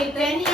పవిత్రని